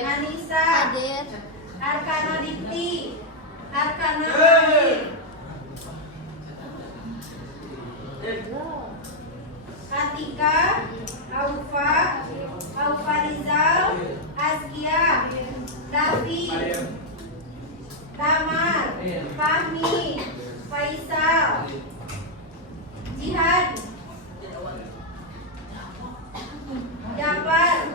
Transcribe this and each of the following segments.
Anissa, Hadir. Arkana Dikti, Arkana Hadir, Atika, Aufa, Aufa Rizal, Azkia, Davi, Damar, Fahmi, Faisal, Jihad, Jafar,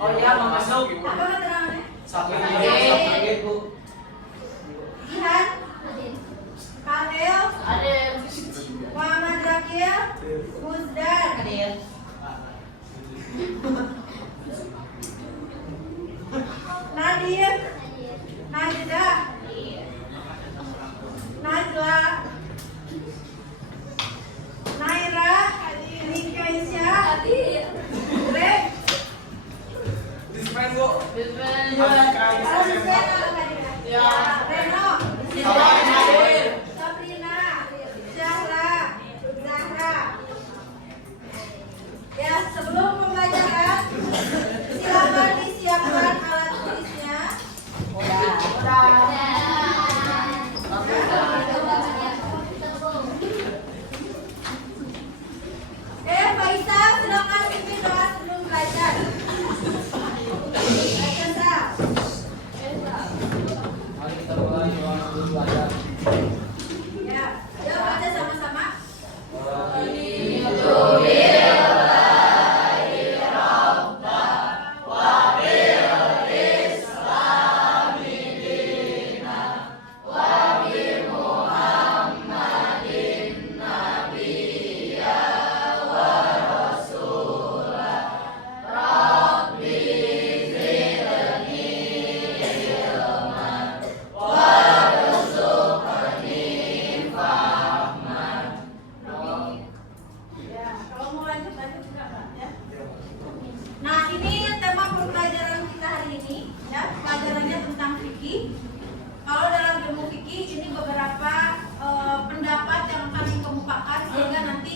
Oh iya, mau masuk. apa keterangannya? Sakit, Bu. Jihad, Kamil, Hadir. Muhammad Zakir, Musdan, Hadir. Nadir, Najda, Najla, Naira, Nika Isya, Rek, Dispen, Bu. Ya, Reno, Hadir. Sabrina, Zahra, Zahra. Ya, sebelum pembacaan, silakan disiapkan alat tulisnya. Faisal, silakan pimpin doa sebelum belajar. Faisal. Mari kita mulai doa sebelum belajar. Ya, ayo baca sama-sama. Ya, kalau mau lanjut juga Pak, ya. Nah, ini tema pembelajaran kita hari ini, ya. Pelajarannya tentang fikih. Kalau dalam ilmu fikih ini beberapa pendapat yang akan dikemukakan sehingga nanti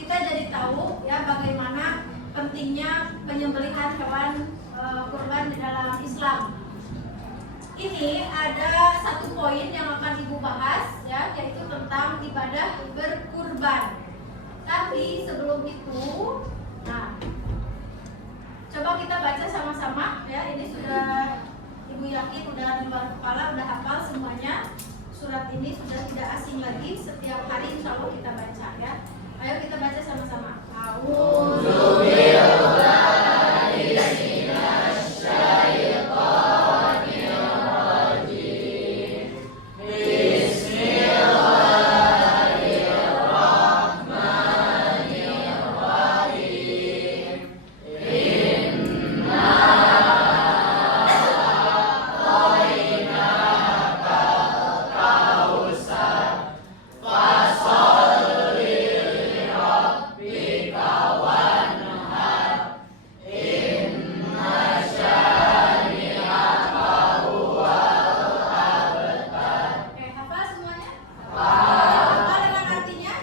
kita jadi tahu ya bagaimana pentingnya penyembelihan hewan kurban di dalam Islam. Ini ada satu poin yang akan Ibu bahas ya, yaitu tentang ibadah berkurban. Tapi sebelum itu, nah, coba kita baca sama-sama ya. Ini sudah Ibu yakin udah di luar kepala, udah hafal semuanya. Surat ini sudah tidak asing lagi. Setiap hari insya Allah kita baca ya. Ayo kita baca sama-sama. Oke, hafal semuanya? Hafal dengan artinya?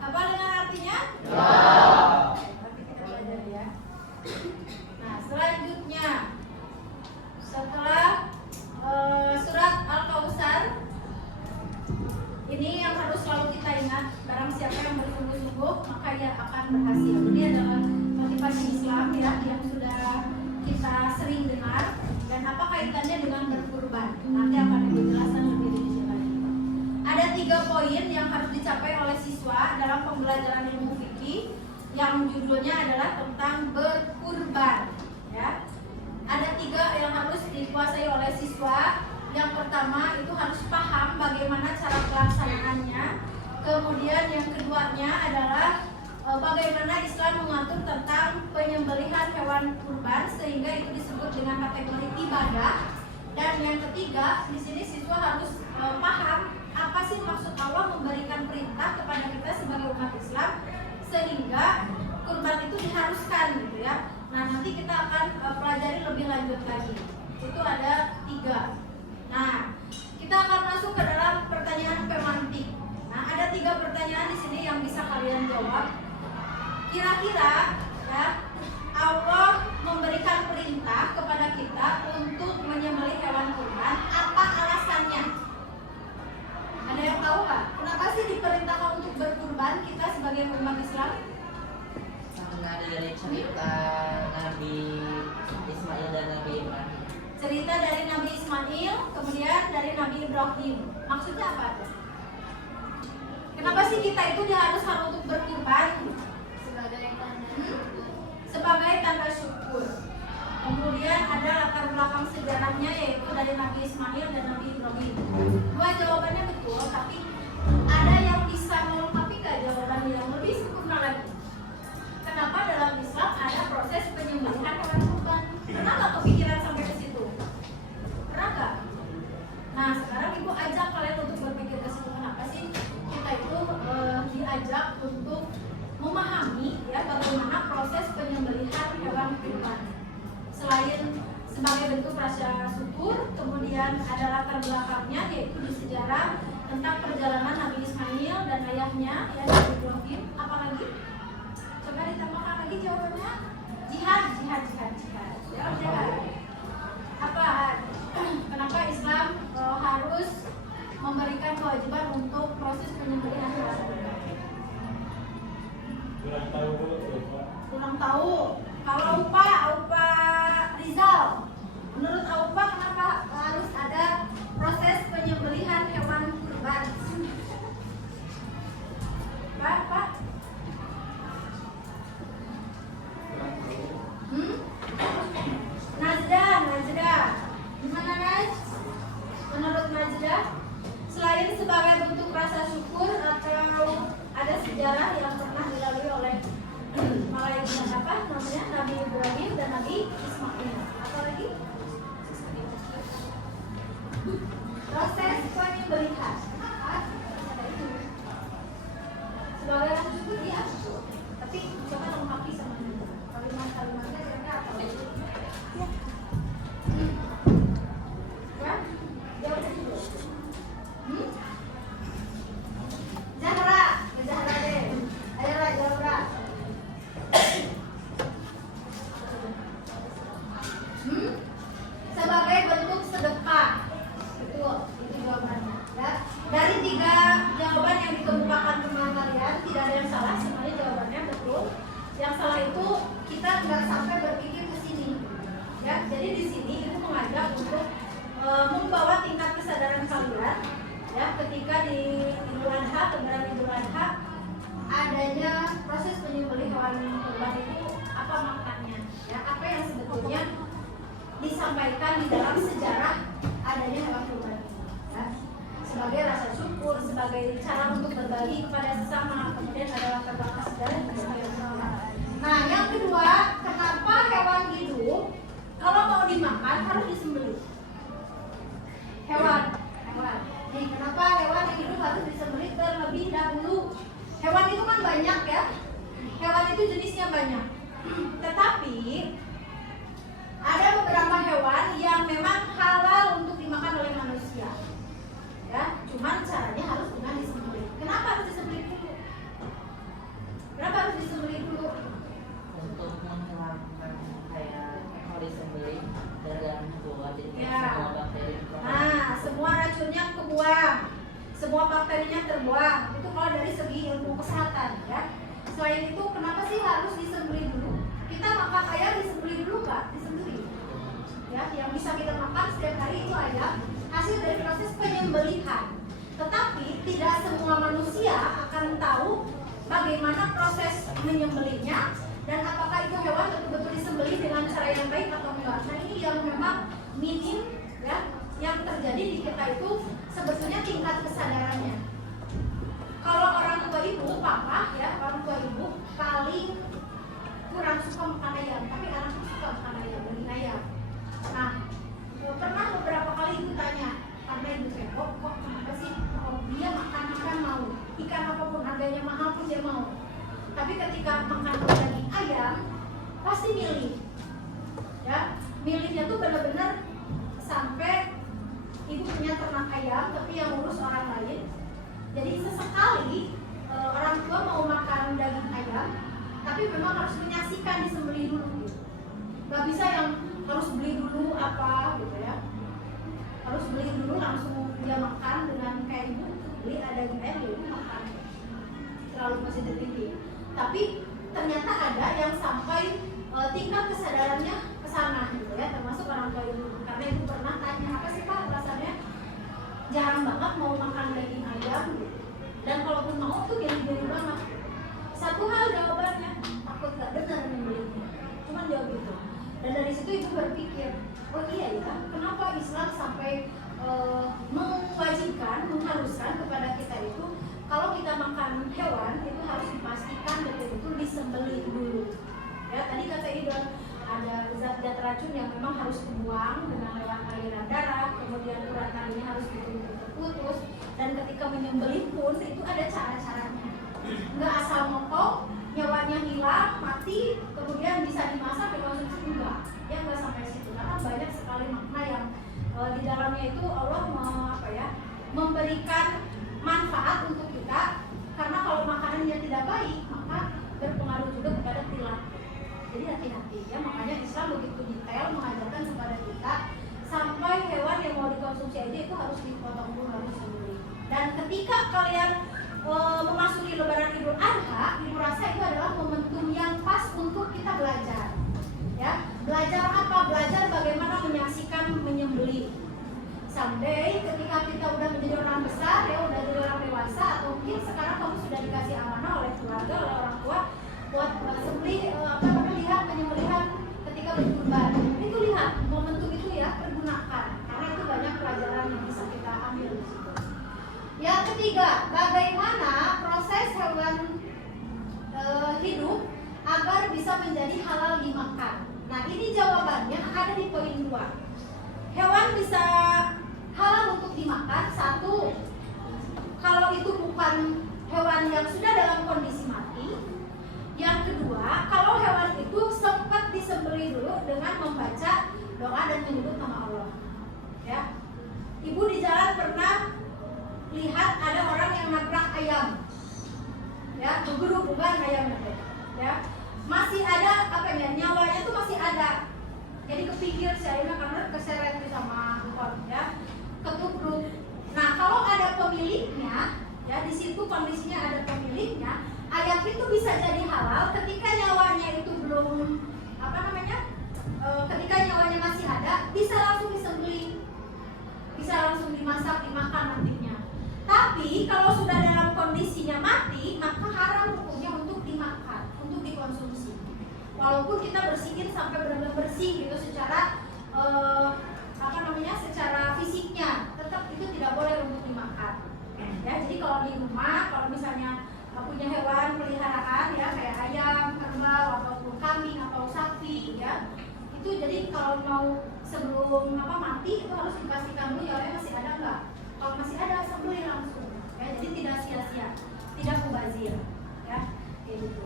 Hafal dengan artinya? Nanti kita belajar ya. Nah, selanjutnya setelah surat Al-Kautsar, ini yang harus selalu kita ingat. Barang siapa yang bersungguh-sungguh maka ia akan berhasil. Ini adalah motivasi Islam ya, yang sudah kita sering dengar. Dan apa kaitannya dengan berkurban? Nanti akan dijelaskan lebih rinci lagi. Ada 3 poin yang harus dicapai oleh siswa dalam pembelajaran ilmu fikih, yang judulnya adalah tentang berkurban. Ya, ada 3 yang harus dikuasai oleh siswa. Yang pertama itu harus paham bagaimana cara pelaksanaannya. Kemudian yang keduanya adalah bagaimana Islam mengatur tentang penyembelihan hewan kurban sehingga itu disebut dengan kategori ibadah. Dan yang ketiga, di sini siswa harus paham apa sih maksud Allah memberikan perintah kepada kita sebagai umat Islam sehingga kurban itu diharuskan gitu ya. Nah, nanti kita akan pelajari lebih lanjut lagi. Itu ada 3. Nah, kita akan masuk ke dalam pertanyaan pemantik. Nah, ada 3 pertanyaan di sini yang bisa kalian jawab. Kira-kira ya Allah memberikan perintah kepada kita untuk menyembelih hewan kurban, apa alasannya? Ada yang tahu nggak? Kenapa sih diperintahkan untuk berkurban kita sebagai umat Islam? Karena dari cerita Nabi Ismail dan Nabi Ibrahim. Cerita dari Nabi Ismail, kemudian dari Nabi Ibrahim. Maksudnya apa? Kenapa sih kita itu harus untuk berkurban? Sebagai tanda syukur. Kemudian ada latar belakang sejarahnya yaitu dari Nabi Ismail dan Nabi Ibrahim. Dua jawabannya betul, tapi ada yang bisa melengkapi nggak jawaban yang lebih sempurna lagi? Kenapa dalam Islam ada proses penyembelihan hewan kurban? Kenapa kepikiran sampai ke situ? Pernah nggak? Nah sekarang ibu ajak kalian untuk berpikir ke situ. Kenapa sih kita itu diajak untuk memahami ya bagaimana proses penyembelihan hewan kurban? Selain sebagai bentuk rasa syukur, kemudian ada latar belakangnya yaitu di sejarah tentang perjalanan Nabi Ismail dan ayahnya ya Nabi Ibrahim. Apalagi? Coba ditambahkan lagi jawabannya. Jihad. Apa? Kenapa Islam harus memberikan kewajiban untuk proses penyembelihan hewan kurban? Kurang tahu. Kalau Pak Rizal, menurut Pak kenapa harus ada proses penyembelihan hewan kurban? Pak? Najda. Gimana Naj? Menurut Najda, selain sebagai bentuk rasa syukur atau ada sejarah yang pernah dilalui oleh Nabi Ibrahim dan Nabi Ismail. Apa lagi? Proses penyembelihan. Sebagai rasa syukur ya. Tapi coba lengkapi sama kalimat-kalimatnya kira-kira apa? Jawab dulu. Zahra deh. Ayolah Zahra. Sebagai bentuk sedekah. Betul, itu jawabannya. Ya. Dari 3 jawaban yang dikemukakan teman kalian, tidak ada yang salah, semuanya jawabannya betul. Yang salah itu kita nggak sampai berpikir ke sini. Ya, jadi di sini itu mengajak untuk membawa tingkat kesadaran kalian ya ketika di Idul Adha, lebaran Idul Adha adanya proses penyembelih hewan kurban itu apa maknanya? Ya, apa yang sebetulnya disampaikan di dalam sejarah adanya hewan kurban ini? Ya. Sebagai rasa syukur, sebagai cara untuk berbagi kepada sesama, kemudian adalah terbakar sejarah. Nah, yang kedua, kenapa hewan hidup kalau mau dimakan harus disembelih? Hewan. Nih, kenapa hewan yang hidup harus disembelih terlebih dahulu? Hewan itu kan banyak ya. Hewan itu jenisnya banyak. Tetapi ada beberapa hewan yang memang halal untuk dimakan oleh manusia. Ya, cuman caranya harus dengan disembelih. Kenapa harus disembelih dulu? Untuk menghilangkan kayak kalau disembelih dari dalam tubuh jadi Ya. semua bakteri. Nah, semua racunnya kebuang, semua bakterinya terbuang. Itu kalau dari segi ilmu kesehatan ya. Selain itu, kenapa sih harus disembelih dulu? Kita makan ayam disembelih dulu nggak? Disembelih. Ya, yang bisa kita makan setiap hari itu ayam hasil dari proses penyembelihan. Tetapi tidak semua manusia akan tahu bagaimana proses menyembelihnya dan apakah itu hewan betul-betul disembelih dengan cara yang baik atau enggak. Nah, ini yang memang minim ya, yang terjadi di kita itu sebetulnya tingkat kesadarannya. Kalau orang tua ibu, papa ya, orang tua ibu paling kurang suka makan ayam, tapi anaknya suka makan ayam, daging ayam. Nah, pernah beberapa kali ibu tanya, karena ibu saya, kok kenapa sih dia makan mau, ikan apapun harganya mahal pun dia mau. Tapi ketika makan daging ayam, pasti milih. Ya, milihnya tuh benar-benar sampai ibu punya ternak ayam, tapi yang ngurus orang lain. Jadi sesekali orang tua mau makan daging ayam, tapi memang harus menyaksikan disembelih dulu gitu. Gak bisa yang harus beli dulu apa gitu ya, harus beli dulu langsung dia makan dengan kayak ibu beli ada ayam ya ibu makan terlalu masih tinggi. Tapi ternyata ada yang sampai tingkat kesadarannya ke sana gitu ya, termasuk orang tua ibu. Karena ibu pernah tanya, apa sih Pak alasannya jarang banget mau makan daging ayam gitu. Dan kalaupun mau tuh gini-gini banget. Satu hal jawabannya, takut gak benar membelinya. Cuman jawab gitu. Dan dari situ ibu berpikir, oh iya ya, kenapa Islam sampai mewajibkan, mengharuskan kepada kita itu kalau kita makan hewan itu harus dipastikan betul-betul disembelih dulu. Ya, tadi kata Idon ada zat-zat racun yang memang harus dibuang dengan lewat aliran darah, kemudian urat nadinya harus betul-betul terputus, dan ketika menyembelih pun itu ada cara-caranya. Nggak asal motong, nyawanya hilang, mati, kemudian bisa dimasak dikonsumsi, enggak. Ya nggak sampai situ, karena banyak sekali makna yang di dalamnya itu Allah memberikan manfaat untuk kita. Karena kalau makanannya tidak baik, maka berpengaruh juga kepada perilaku. Jadi hati-hati ya, makanya Islam begitu detail mengajarkan kepada kita sampai hewan yang mau dikonsumsi aja itu harus dipotong dulu, harus disembelih. Dan ketika kalian memasuki Lebaran Idul Adha, ibu rasa itu adalah momentum yang pas untuk kita belajar. Ya, belajar apa? Belajar bagaimana menyaksikan menyembelih. Someday ketika kita udah menjadi orang besar, ya udah jadi orang dewasa, atau mungkin sekarang kamu sudah dikasih amanah oleh keluarga, oleh orang tua buat sembelih, lihat penyembelihan ketika berkurban. Itu lihat momentum itu ya, pergunakan, karena itu banyak pelajaran yang bisa kita ambil di situ. Yang ketiga, bagaimana proses hewan hidup agar bisa menjadi halal dimakan. Nah, ini jawabannya ada di poin 2. Hewan bisa halal untuk dimakan, satu, kalau itu bukan hewan yang sudah dalam kondisi mati. Yang kedua, kalau hewan itu sempat disembelih dulu dengan membaca doa dan menyebut nama Allah. Ya, ibu di jalan pernah lihat ada orang yang nabrak ayam, ya, bergerubukan ayamnya, ya, masih ada nyawanya tuh masih ada. Jadi kepinggir si ayamnya karena keseret sama pohon, ya, ketubruk. Nah, kalau ada pemiliknya, ya, di situ kondisinya ada pemiliknya, ayam itu bisa jadi halal ketika nyawanya itu belum ketika nyawanya masih ada, bisa langsung disembelih, bisa langsung dimasak, dimakan nantinya. Tapi kalau sudah dalam kondisinya mati, maka haram hukumnya untuk dimakan, untuk dikonsumsi. Walaupun kita bersihin sampai benar-benar bersih gitu secara secara fisiknya, tetap itu tidak boleh untuk dimakan. Ya, jadi kalau di rumah, kalau misalnya punya hewan peliharaan ya kayak ayam, kerbau ataupun kambing atau sapi ya, itu jadi kalau mau sebelum mati itu harus dipastikan dulu ya masih ada enggak. Kalau masih ada, sembelih langsung. Ya, jadi tidak sia-sia, tidak mubazir, ya, kayak gitu.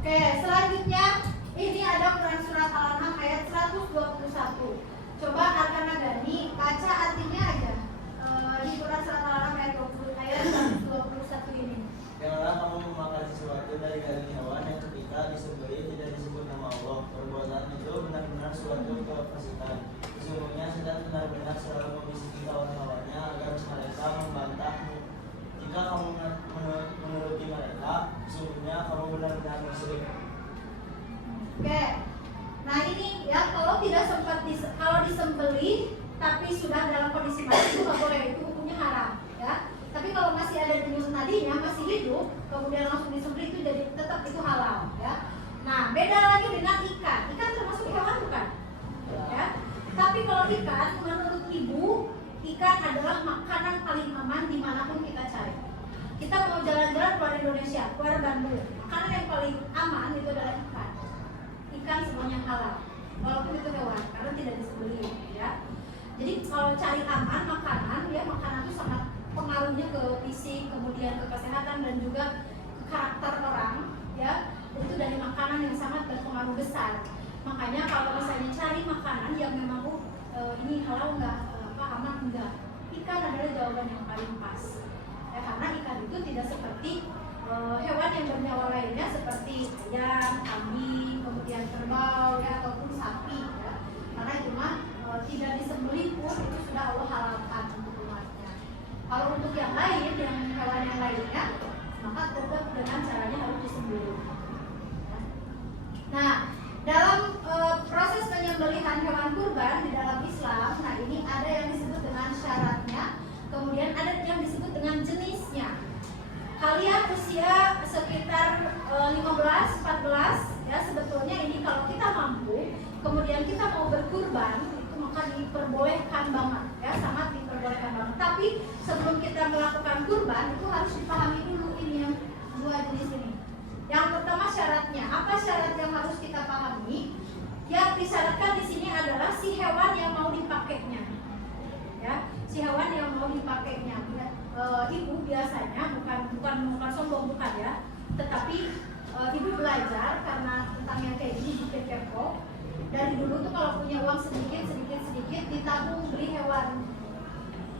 Oke, selanjutnya ini ada Quran surat Al-An'am ayat 121. Coba Arkana Gani baca artinya aja. Di Quran surat Al-An'am ayat 121 ini. Janganlah kamu memakan sesuatu dari daging hewan yang ketika disembelih tidak disebut nama Allah. Perbuatan itu benar-benar suatu kefasikan. Sesungguhnya sedang benar-benar selalu membisiki kawan-kawannya agar mereka membantahmu. Jika kamu menuruti mereka, sesungguhnya kamu benar-benar musyrik. Oke, nah ini ya, kalau tidak sempat kalau disembelih tapi sudah dalam kondisi mati itu nggak boleh, itu hukumnya haram ya. Tapi kalau masih ada denyut nadinya, masih hidup, kemudian langsung disembelih itu jadi tetap itu halal ya. Nah, beda lagi dengan ikan. Ikan termasuk hewan bukan? Ya. Tapi kalau ikan, menurut ibu, ikan adalah makanan paling aman dimanapun kita cari. Kita mau jalan-jalan keluar Indonesia, keluar Bandung, makanan yang paling aman itu adalah ikan. Ikan semuanya halal, walaupun itu hewan, karena tidak disembelih ya. Jadi kalau cari aman makanan, ya makanan itu sangat pengaruhnya ke fisik, kemudian ke kesehatan dan juga ke karakter orang ya. Itu dari makanan yang sangat berpengaruh besar. Makanya kalau misalnya cari makanan yang memang ini halal enggak, aman enggak, ikan adalah jawaban yang paling pas ya, karena ikan itu tidak seperti hewan yang bernyawa lainnya seperti ayam, kambing, kemudian kerbau ya ataupun sapi ya. Karena itu mah tidak disembelih pun itu sudah Allah halalkan untuk umatnya. Kalau untuk yang lain, yang hewan yang lainnya, maka tetap dengan caranya harus disembelih. Nah, dalam proses penyembelihan hewan kurban di dalam Islam, nah ini ada yang disebut dengan syaratnya, kemudian ada yang disebut dengan jenisnya. Kalian usia sekitar 15, 14 ya, sebetulnya ini kalau kita mampu, kemudian kita mau berkurban, itu maka diperbolehkan banget ya, sangat diperbolehkan banget. Tapi sebelum kita melakukan kurban itu harus dipahami dulu ini yang dua jenis ini. Yang pertama syaratnya, apa syarat yang harus kita pahami? Yang disyaratkan di sini adalah si hewan yang mau dipakainya, ya, si hewan yang mau dipakainya. Ibu biasanya bukan sombong, bukan ya, tetapi ibu belajar karena tentang yang kayak gini bikin kepo. Dari dulu tuh kalau punya uang sedikit ditabung beli hewan,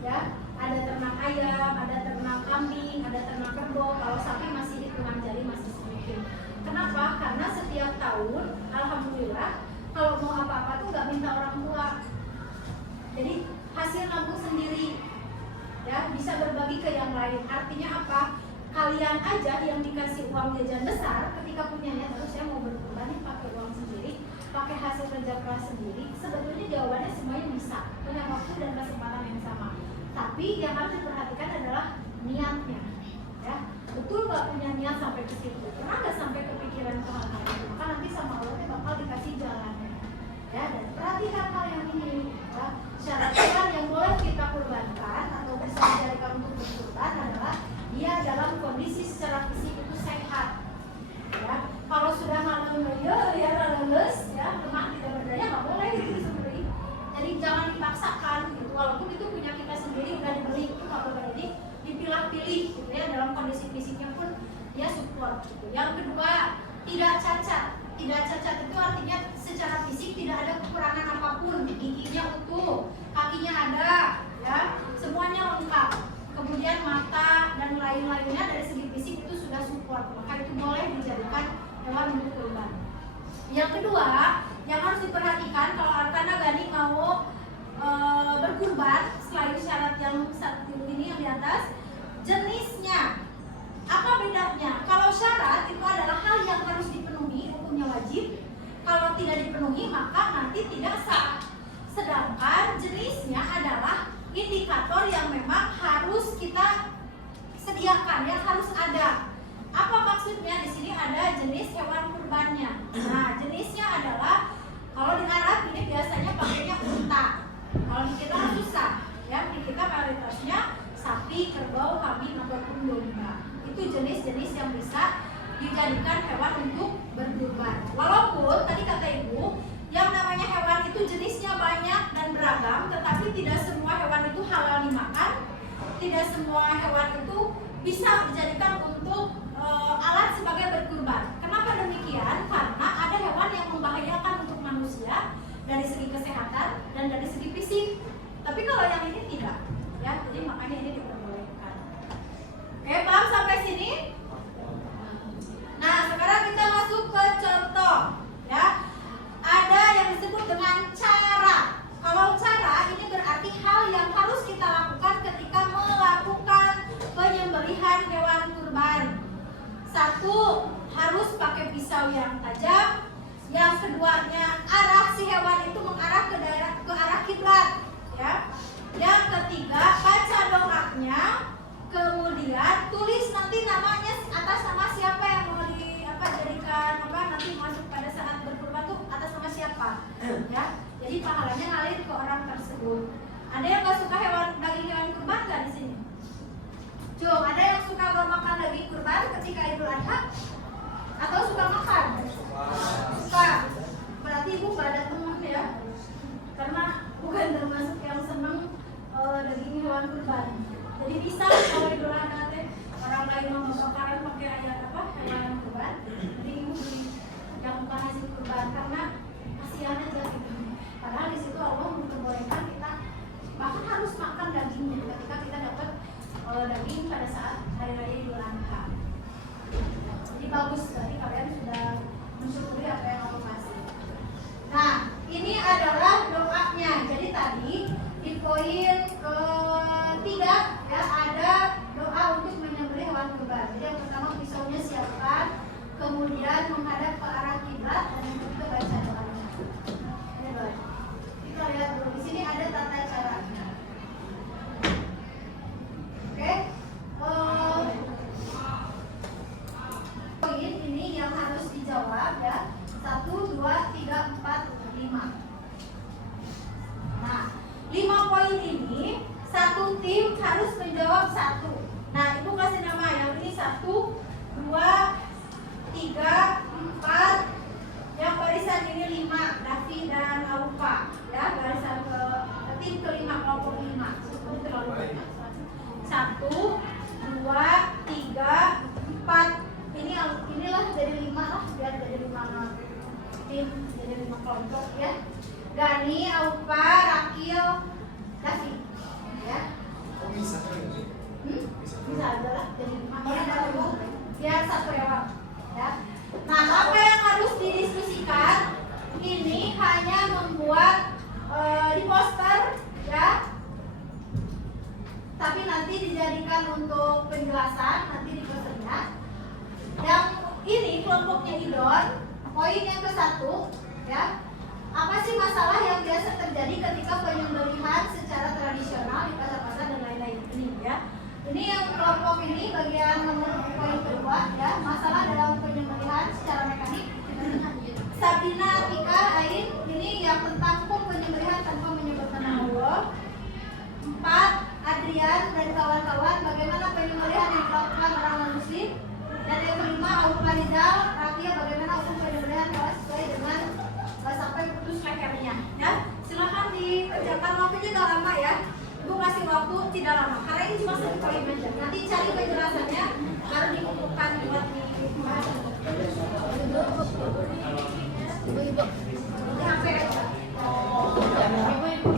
ya. Ada ternak ayam, ada ternak kambing, ada ternak kerbau. Kalau sapi masih hitungan jari, masih sedikit. Kenapa? Karena setiap tahun, alhamdulillah, kalau mau apa-apa tuh nggak minta orang tua. Jadi hasil nabung sendiri, ya, bisa berbagi ke yang lain. Artinya apa? Kalian aja yang dikasih uang jajan besar, ketika punya niat terus saya mau berkurban nih pakai uang sendiri, pakai hasil kerja keras sendiri, sebetulnya jawabannya semuanya bisa, punya waktu dan kesempatan yang sama. Tapi yang harus diperhatikan adalah niatnya, ya. Betul nggak punya niat sampai ke situ? Pernah nggak sampai kepikiran ke hal-hal itu? Maka nanti sama Allah bakal dikasih jalannya, ya. Dan perhatikan hal yang ini, ya. Syarat hewan yang boleh kita kurbankan atau bisa dijadikan untuk berkurban adalah dia dalam kondisi secara fisik itu sehat, ya. Kalau sudah lemes, ya, lemah tidak berdaya, nggak boleh itu disembelih. Jadi jangan dipaksakan gitu, walaupun itu punya kita sendiri udah dibeli, itu nggak boleh. Jadi dipilah-pilih gitu ya, dalam kondisi fisiknya pun dia support gitu. Yang kedua, tidak cacat. Tidak cacat itu artinya secara fisik tidak ada kekurangan apapun, giginya utuh, kakinya ada, ya, semuanya lengkap. Kemudian mata dan lain-lainnya dari segi fisik itu sudah support, maka itu boleh dijadikan hewan untuk kurban. Yang kedua, yang harus diperhatikan kalau Arkana Gani mau berkurban, selain syarat yang satu ini yang di atas, jenisnya. Apa bedanya? Kalau syarat itu adalah hal yang harus dipenuhi, hukumnya wajib. Kalau tidak dipenuhi maka nanti tidak sah. Sedangkan jenisnya adalah indikator yang memang harus kita sediakan, yang harus ada. Apa maksudnya? Di sini ada jenis hewan kurbannya. Nah, jenisnya adalah kalau di Arab ini biasanya pakainya unta. Kalau di kita susah, ya. Di kita mayoritasnya sapi, kerbau, kambing ataupun domba. Itu jenis-jenis yang bisa dijadikan hewan untuk berkurban. Walaupun tadi kata ibu, yang namanya hewan itu jenisnya banyak dan beragam, tetapi tidak semua hewan itu halal dimakan, tidak semua hewan itu bisa dijadikan untuk alat sebagai berkurban. Kenapa demikian? Karena ada hewan yang membahayakan untuk manusia dari segi kesehatan dan dari segi fisik. Tapi kalau yang ini tidak, ya. Jadi makanya ini diperbolehkan. Oke, paham sampai sini? Nah, sekarang kita masuk ke contoh, ya. Ada yang disebut dengan cara. Kalau cara ini berarti hal yang harus kita lakukan ketika melakukan penyembelihan hewan kurban. Satu, harus pakai pisau yang tajam. Yang keduanya, arah si hewan itu mengarah ke arah kiblat, ya. Yang ketiga, baca doanya. Kemudian tulis nanti namanya atas nama siapa yang mau jadikan nanti masuk pada saat berkurban tuh atas nama siapa, ya. Jadi pahalanya ngalir ke orang tersebut. Ada yang nggak suka daging hewan kurban nggak di sini? Coba ada yang suka nggak makan daging kurban ketika Idul Adha? Atau suka makan? Suka. Berarti ibu nggak ada teman ya, karena bukan termasuk yang seneng daging hewan kurban. Jadi bisa kalau Idul Adha orang lain mau bakaran pakai hewan bagus, berarti kalian sudah mensyukuri apa yang aku kasih. Nah, ini adalah doanya. Jadi tadi di poin ketiga ya ada doa untuk menyembelih hewan kurban. Jadi yang pertama pisaunya siapkan, kemudian menghadap ke arah kiblat dan yang kedua baca doanya. Ini doa. Kita lihat dulu di sini ada tata caranya. Oke. Poin ini yang harus dijawab ya. 1, 2, 3, 4, 5. Nah, 5 poin ini satu tim harus menjawab 1. Nah, ibu kasih nama yang ini 1, 2, 3, 4. Yang barisan ini 5, Davi dan Aufa. Ya, barisan ke tim kelima, kelompok 5. Ini terlalu banyak. 1, 2, 3, 4. Inilah jadi 5 lah, biar jadi 5 tim, jadi 5 kelompok ya. Gani, Aufa, Rakil, Davi. Ya. Bisa kan? Bisa aja lah jadi 5. Biar satu lewat ya. Nah, apa yang harus didiskusikan ini hanya membuat di poster ya. Tapi nanti dijadikan untuk penjelasan nanti di posternya. Yang ini kelompoknya Idon, poin yang ke-1 ya. Apa sih masalah yang biasa terjadi ketika penyembelihan secara tradisional di pasar-pasar dan lain-lain ini ya. Ini yang kelompok ini bagian nomor poin kedua ya, masalah dalam penyembelihan secara mekanik. Sabrina, Atika, Ain, ini yang tentang hukum penyembelihan tanpa menyebutkan nama Allah. 4, Adrian dan kawan-kawan, bagaimana penyembelihan yang dilakukan orang non-muslim. Dan yang kelima, Aufa Rizal, Rakia, bagaimana hukum penyembelihan hewan sesuai dengan sampai putus lehernya ya. Silakan dikerjakan, waktunya gak lama ya. Ibu kasih waktu tidak lama karena ini cuma 1 poin aja. Nanti cari penjelasannya baru dikumpulkan buat dibahas. Ibu-ibu di HP aja. Ibu-ibu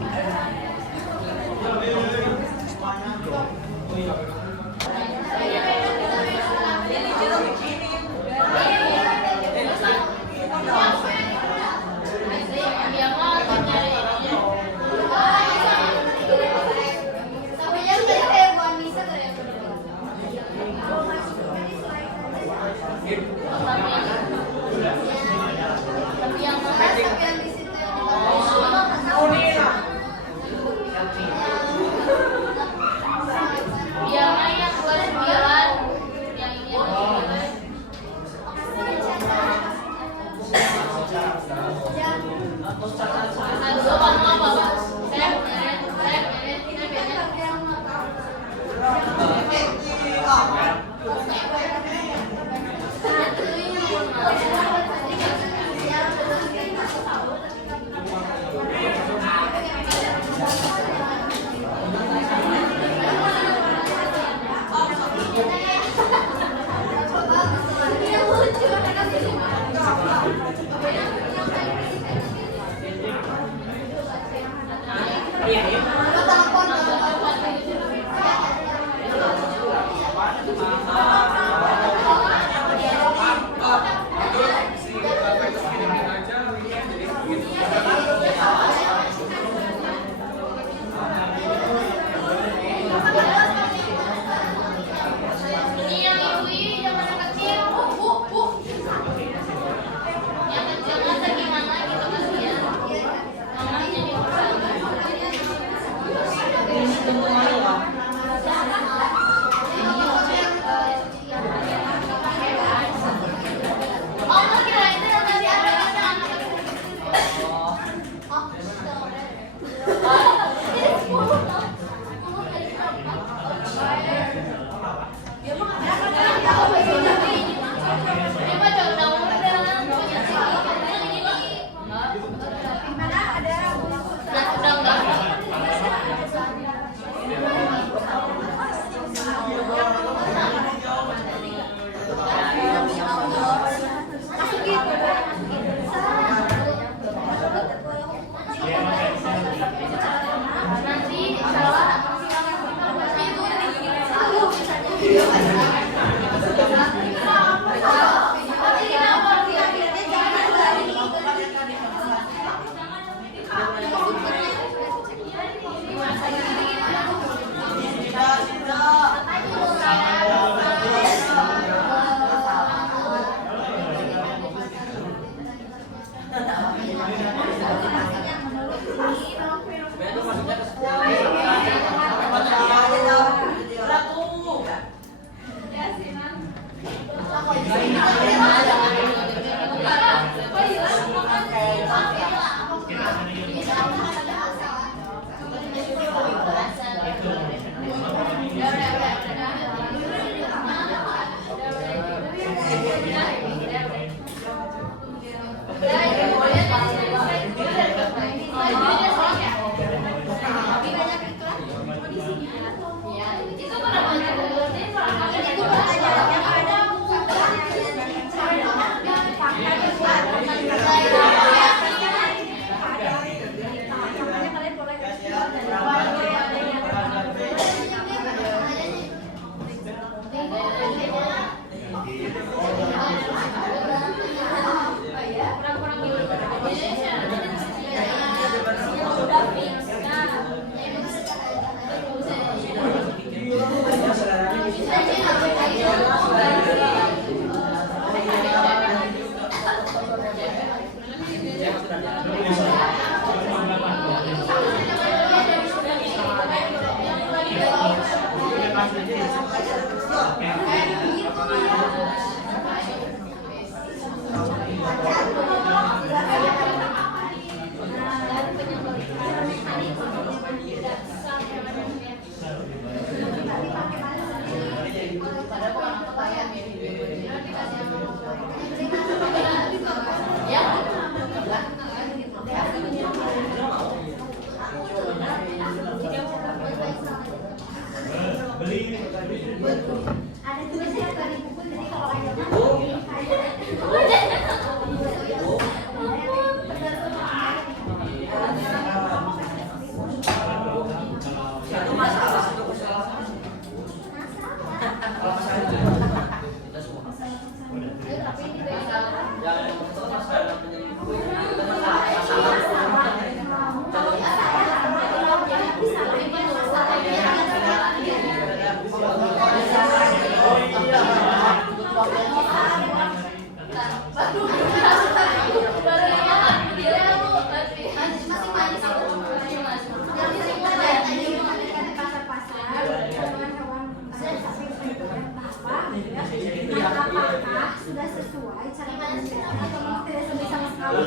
sesuai cara mengerjakan atau memang tidak sesuai sama sekali.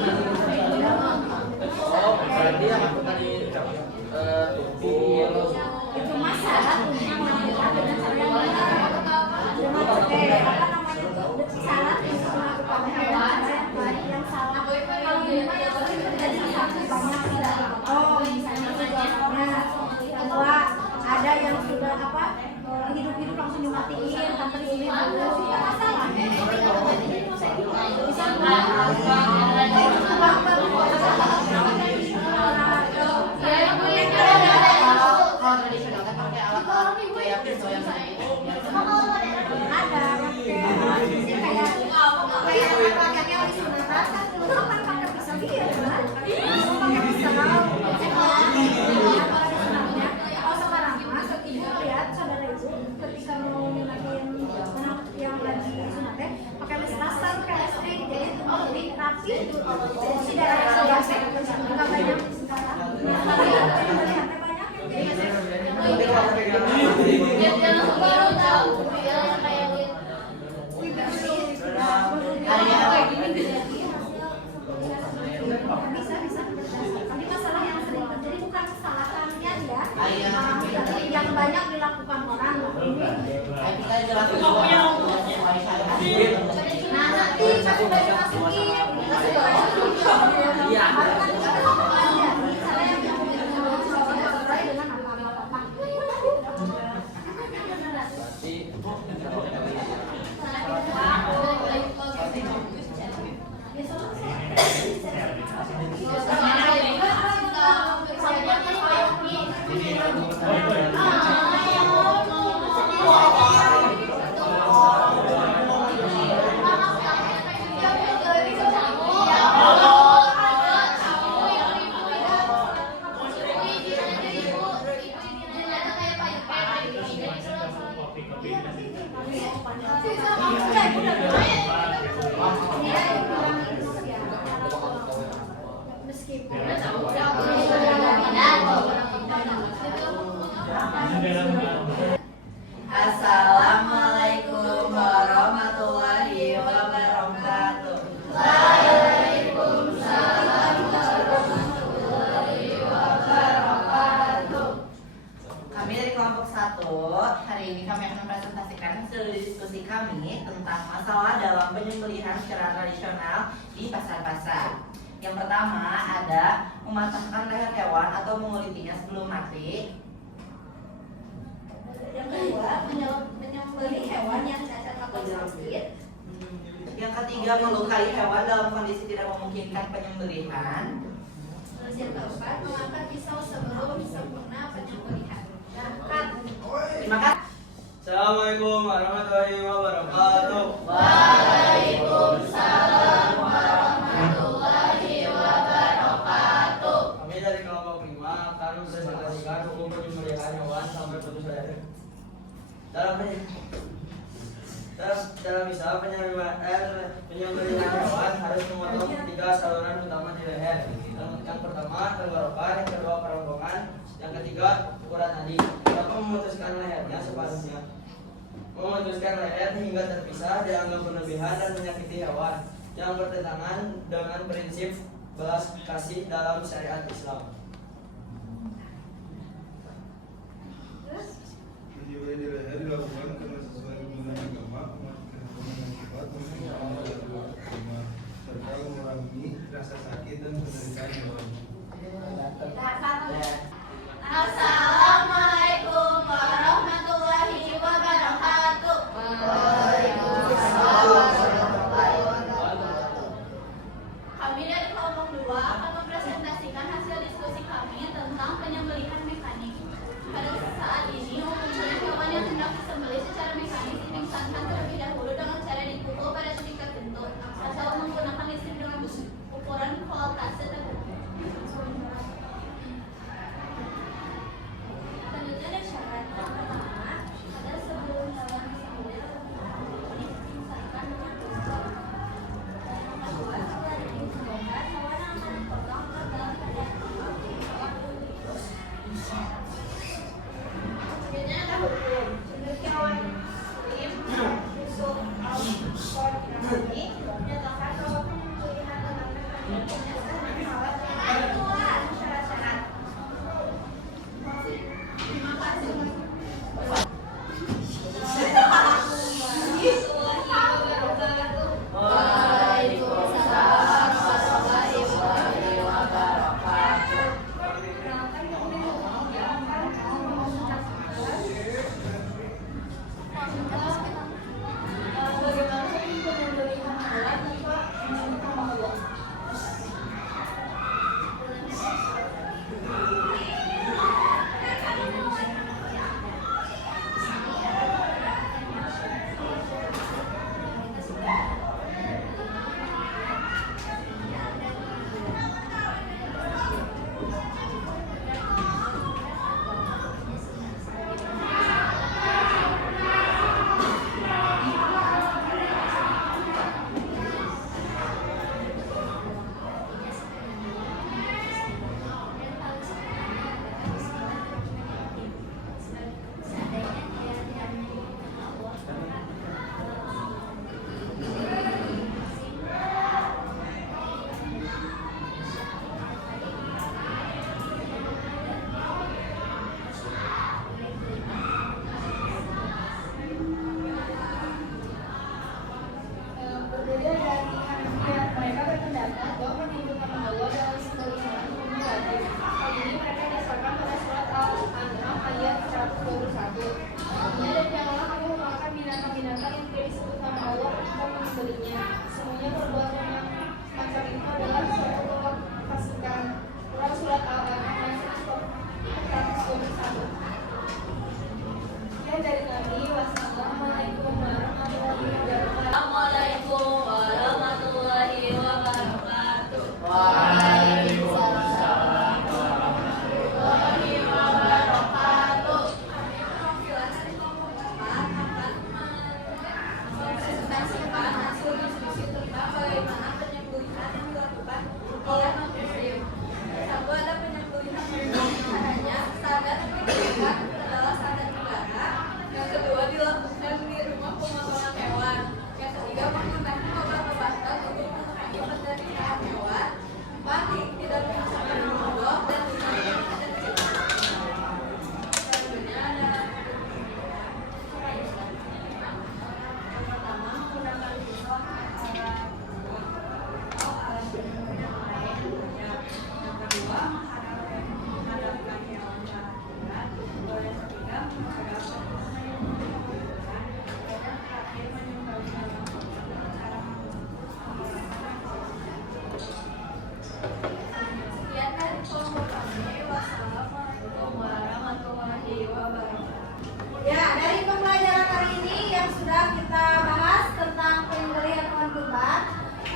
Oh, berarti yang aku tadi tumpul. Itu masalah yang melakukan dengan cara yang benar. Dengan apa namanya syarat untuk melakukan hewan cara yang salah. Kalau ini mah yang sering terjadi satu banyak tidak. Oh, misalnya contohnya bahwa ada yang sudah apa hidup-hidup langsung dimatiin tanpa diizinin dulu, tidak masalah. Bisa Kalau tradisional kan pakai alat kayak pisau yang ada kayak pakaiannya wali sunatan kan dulu kan pakai pisau gitu kan pakai pisau kalau sekarang mas ibu lihat saudara ibu ketika mau nyunatin anak yang lagi sunatnya pakai mesin laser PSD jadi itu lebih rapi si darah nggak banyak bisa tapi masalah yang sering terjadi bukan kesalahannya ya yang banyak dilakukan orang kita jelasin nah nanti pas udah dimasukin iya Assalamualaikum warahmatullahi wabarakatuh. Waalaikumsalam warahmatullahi wabarakatuh. Kami dari kelompok 1, hari ini kami akan mempresentasikan hasil diskusi kami tentang masalah dalam penyembelihan secara tradisional di pasar-pasar. Yang pertama ada mematahkan leher hewan atau mengulitinya sebelum mati. yang kedua menyembelih hewan yang cacat atau sakit. Yang ketiga melukai hewan dalam kondisi tidak memungkinkan penyembelihan. Terus yang keempat mengangkat pisau sebelum sempurna penyembelihan. Terima kasih. Assalamualaikum warahmatullahi wabarakatuh. Waalaikumsalam warahmatullahi wabarakatuh. Kami dari kelompok 5 akan mempresentasikan hukum penyembelihan hewan sampai putus leher. Dalam misal penyembelihan hewan harus memotong 3 saluran utama di leher. Yang pertama tenggorokan, yang kedua kerongkongan, yang ketiga ukuran nadi. Dapat memutuskan lehernya separuhnya. Memutuskan leher hingga terpisah dianggap berlebihan dan menyakiti hewan yang bertentangan dengan prinsip belas kasih dalam syariat Islam. Penyembelihan di leher dilakukan karena sesuai dengan agama, mematikan hewan dengan cepat, menghilangkan gangguan agama, serta mengurangi rasa sakit dan penderitaan hewan. Assalamualaikum warahmatullahi wabarakatuh. Kami dari kelompok 2 akan mempresentasikan hasil diskusi kami tentang penyembelihan mekanik. Pada saat ini, umumnya hewan yang hendak disembelih secara mekanik dipingsankan terlebih dahulu dengan cara dipukul pada titik tertentu atau menggunakan listrik dengan ukuran voltase tertentu.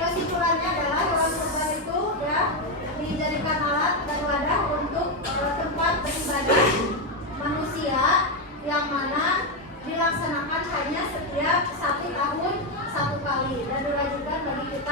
kesimpulannya adalah hewan kurban itu ya dijadikan alat dan wadah untuk tempat beribadah manusia yang mana dilaksanakan hanya setiap 1 tahun 1 kali dan diwajibkan bagi kita